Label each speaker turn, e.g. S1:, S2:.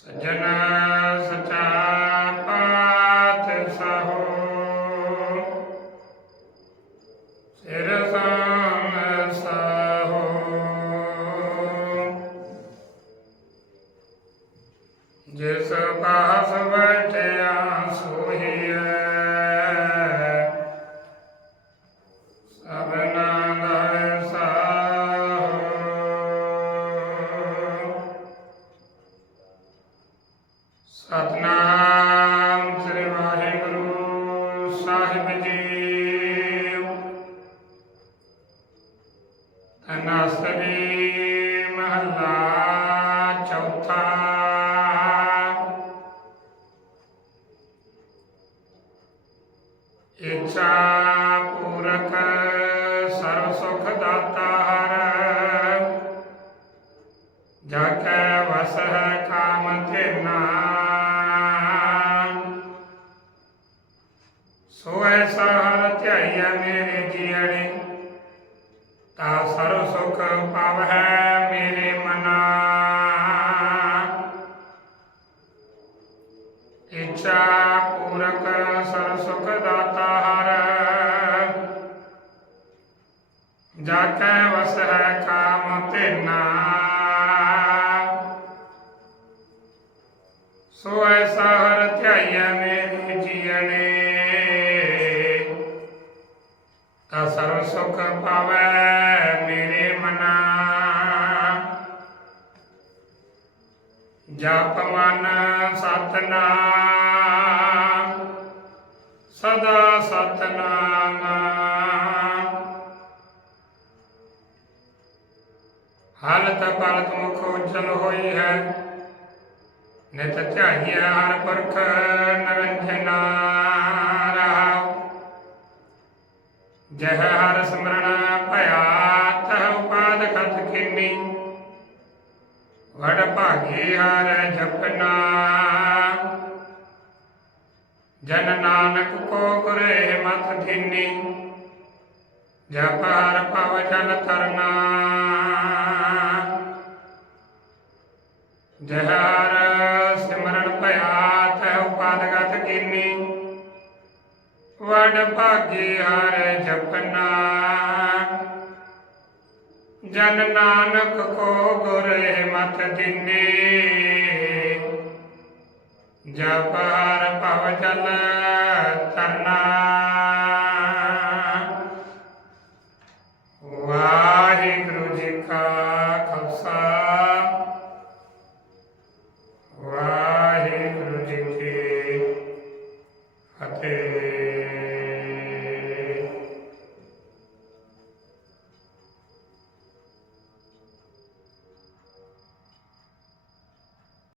S1: ਸਜਣ ਸਚਾ ਪਾਤ ਸਹੋ। ਸਿਰ ਸਾਨ ਸਹੋ। ਜਿਸ ਪਾਸ ਸਤਨਾਮ ਸ੍ਰੀ ਵਾਹਿਗੁਰੂ ਸਾਹਿਬ ਜੀ ਅਨਾਸਰੀ ਮਹੱਲਾ ਚੌਥਾ ਇੱਛਾ ਪੂਰਕ ਸਰਬ ਸੁਖ ਦਾਤਾ ਹਰ ਜਾ ਕੈ ਵਸ ਹੈ ਕਾਮ ਧੇਨਾ ਸੋ ਹਰ ਧਿਆਈਆ ਮੇਰੇ ਜੀਣੇ ਤਾ ਸਰਬ ਸੁਖ ਪਾਵਹਿ ਮੇਰੇ ਮਨਾ। ਇੱਛਾ ਪੂਰਕ ਸਰਬ ਸੁਖ ਦਾਤਾ ਹਰ ਜਾ ਕੈ ਵਸ ਹੈ ਕਾਮ ਧੇਨਾ। ਸੋ ਐਸਾ ਹਰ ਧਿਆਈਆ ਮੇਰੇ ਜੀਣੇ ਤਾ ਸਰਬ ਸੁਖ ਪਾਵੈ ਮੇਰੇ ਮਨਾ। ਜਪ ਮਨ ਸਤਨਾਮ, ਸਦਾ ਸਤਨਾਮ। ਹਾਲਤ ਪਲਕ ਮੁਖ ਉਜਲ ਹੋਈ ਹੈ। ਨਿਤ ਧਿਆਈਐ ਹਰ ਪੁਰਖ ਨਿਰੰਜਨਾ ਹਰ ਸਿਮਰਨ ਭਇਆ ਤਹ ਉਪਾਦ ਕਤ ਕੀਨੀ ਵਡ ਭਾਗੀ ਹਰ ਜਪਨਾ ਜਨ ਨਾਨਕ ਕੋ ਕਰੇ ਮਤ ਧੀਨੀ ਜਪ ਹਰ ਭਵ ਜਲ ਤਰਨਾ ਜਹਰ ਸਿਮਰਨ ਭਇਆ ਤੈ ਉਪਾਦਗਤ ਕੀਨੀ ਵਡ ਭਾਗੀ ਹਰ ਜਪਨਾ। ਜਨ ਨਾਨਕ ਕੋ ਗੁਰੇ ਮਤ ਦਿਨੇ ਜਪ